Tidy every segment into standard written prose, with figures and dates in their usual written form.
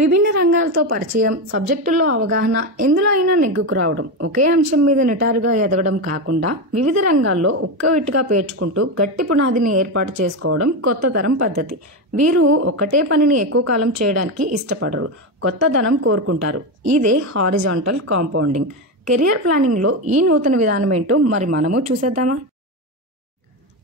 విభిన్న రంగాలతో పరిచయం, సబ్జెక్టుల్లో అవగాహన, ఎందులో అయినా నెగ్గుకు రావడం, ఒకే అంశం మీద నిటారుగా ఎదగడం కాకుండా వివిధ రంగాల్లో ఉక్కవిట్టుగా పేర్చుకుంటూ గట్టి పునాదిని ఏర్పాటు చేసుకోవడం కొత్త తరం పద్ధతి. వీరు ఒకటే పనిని ఎక్కువ కాలం చేయడానికి ఇష్టపడరు, కొత్తదనం కోరుకుంటారు. ఇదే హారిజాంటల్ కాంపౌండింగ్. కెరియర్ ప్లానింగ్లో ఈ నూతన విధానం ఏంటో మరి మనము చూసేద్దామా?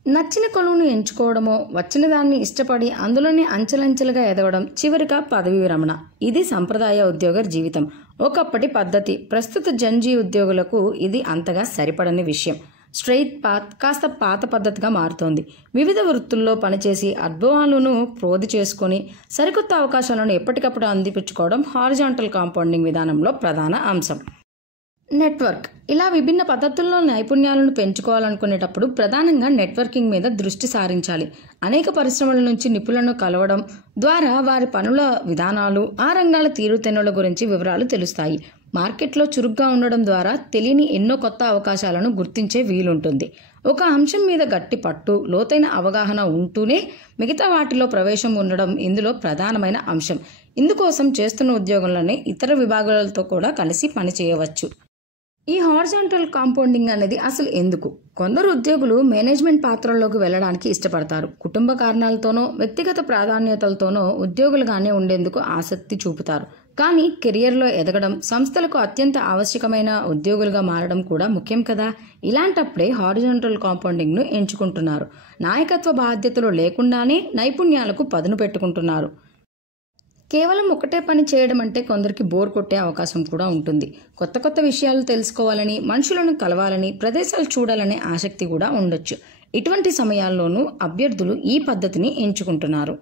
నచ్చిన కొలువును ఎంచుకోవడమో, వచ్చిన దాన్ని ఇష్టపడి అందులోనే అంచెలంచెలుగా ఎదగడం, చివరిగా పదవీ విరమణ. ఇది సంప్రదాయ ఉద్యోగ జీవితం. ఒకప్పటి పద్ధతి. ప్రస్తుత జంజీ ఉద్యోగులకు ఇది అంతగా సరిపడని విషయం. స్ట్రెయిట్ పాత్ కాస్త పాత పద్ధతిగా మారుతోంది. వివిధ వృత్తుల్లో పనిచేసి అనుభవాలను ప్రోధి చేసుకుని సరికొత్త అవకాశాలను ఎప్పటికప్పుడు అందిపుచ్చుకోవడం హారిజాంటల్ కాంపౌండింగ్ విధానంలో ప్రధాన అంశం. నెట్వర్క్. ఇలా విభిన్న పద్ధతుల్లో నైపుణ్యాలను పెంచుకోవాలనుకునేటప్పుడు ప్రధానంగా నెట్వర్కింగ్ మీద దృష్టి సారించాలి. అనేక పరిశ్రమల నుంచి నిపుణులను కలవడం ద్వారా వారి పనుల విధానాలు, ఆ రంగాల తీరుతెన్నుల గురించి వివరాలు తెలుస్తాయి. మార్కెట్లో చురుగ్గా ఉండడం ద్వారా తెలియని ఎన్నో కొత్త అవకాశాలను గుర్తించే వీలుంటుంది. ఒక అంశం మీద గట్టి పట్టు, లోతైన అవగాహన ఉంటూనే మిగతా వాటిలో ప్రవేశం ఉండడం ఇందులో ప్రధానమైన అంశం. ఇందుకోసం చేస్తున్న ఉద్యోగంలోనే ఇతర విభాగాలతో కూడా కలిసి పనిచేయవచ్చు. ఈ హారిజాంటల్ కాంపౌండింగ్ అనేది అసలు ఎందుకు? కొందరు ఉద్యోగులు మేనేజ్మెంట్ పాత్రల్లోకి వెళ్లడానికి ఇష్టపడతారు. కుటుంబ కారణాలతోనో, వ్యక్తిగత ప్రాధాన్యతలతోనో ఉద్యోగులుగానే ఉండేందుకు ఆసక్తి చూపుతారు. కానీ కెరియర్లో ఎదగడం, సంస్థలకు అత్యంత ఆవశ్యకమైన ఉద్యోగులుగా మారడం కూడా ముఖ్యం కదా. ఇలాంటప్పుడే హారిజాంటల్ కాంపౌండింగ్ను ఎంచుకుంటున్నారు. నాయకత్వ బాధ్యతలు లేకుండానే నైపుణ్యాలకు పదును పెట్టుకుంటున్నారు. కేవలం ఒకటే పని చేయడం అంటే కొందరికి బోర్ కొట్టే అవకాశం కూడా ఉంటుంది. కొత్త కొత్త విషయాలు తెలుసుకోవాలని, మనుషులను కలవాలని, ప్రదేశాలు చూడాలనే ఆసక్తి కూడా ఉండొచ్చు. ఇటువంటి సమయాల్లోనూ అభ్యర్థులు ఈ పద్ధతిని ఎంచుకుంటున్నారు.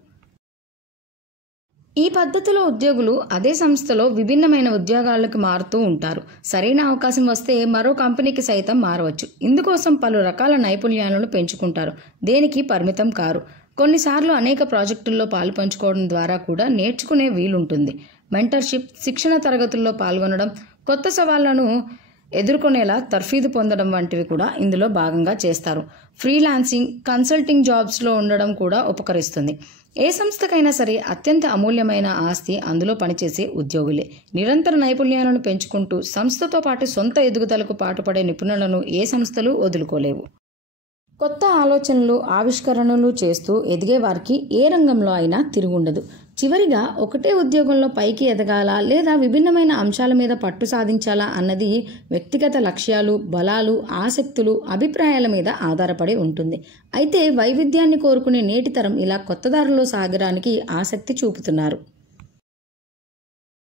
ఈ పద్ధతిలో ఉద్యోగులు అదే సంస్థలో విభిన్నమైన ఉద్యోగాలకు మారుతూ ఉంటారు. సరైన అవకాశం వస్తే మరో కంపెనీకి సైతం మారవచ్చు. ఇందుకోసం పలు రకాల నైపుణ్యాలను పెంచుకుంటారు. దేనికి పరిమితం కారు. కొన్నిసార్లు అనేక ప్రాజెక్టుల్లో పాలు పంచుకోవడం ద్వారా కూడా నేర్చుకునే వీలుంటుంది. మెంటర్షిప్, శిక్షణ తరగతుల్లో పాల్గొనడం, కొత్త సవాళ్లను ఎదుర్కొనేలా తర్ఫీదు పొందడం వంటివి కూడా ఇందులో భాగంగా చేస్తారు. ఫ్రీలాన్సింగ్, కన్సల్టింగ్ జాబ్స్లో ఉండడం కూడా ఉపకరిస్తుంది. ఏ సంస్థకైనా సరే అత్యంత అమూల్యమైన ఆస్తి అందులో పనిచేసే ఉద్యోగులే. నిరంతర నైపుణ్యాలను పెంచుకుంటూ సంస్థతో పాటు సొంత ఎదుగుదలకు పాటుపడే నిపుణులను ఏ సంస్థలు వదులుకోలేవు. కొత్త ఆలోచనలు, ఆవిష్కరణలు చేస్తూ ఎదిగే వారికి ఏ రంగంలో అయినా తిరుగుండదు. చివరిగా ఒకటే ఉద్యోగంలో పైకి ఎదగాలా లేదా విభిన్నమైన అంశాల మీద పట్టు సాధించాలా అన్నది వ్యక్తిగత లక్ష్యాలు, బలాలు, ఆసక్తులు, అభిప్రాయాల మీద ఆధారపడి ఉంటుంది. అయితే వైవిధ్యాన్ని కోరుకునే నేటి తరం ఇలా కొత్త దారిలో సాగడానికి ఆసక్తి చూపుతున్నారు.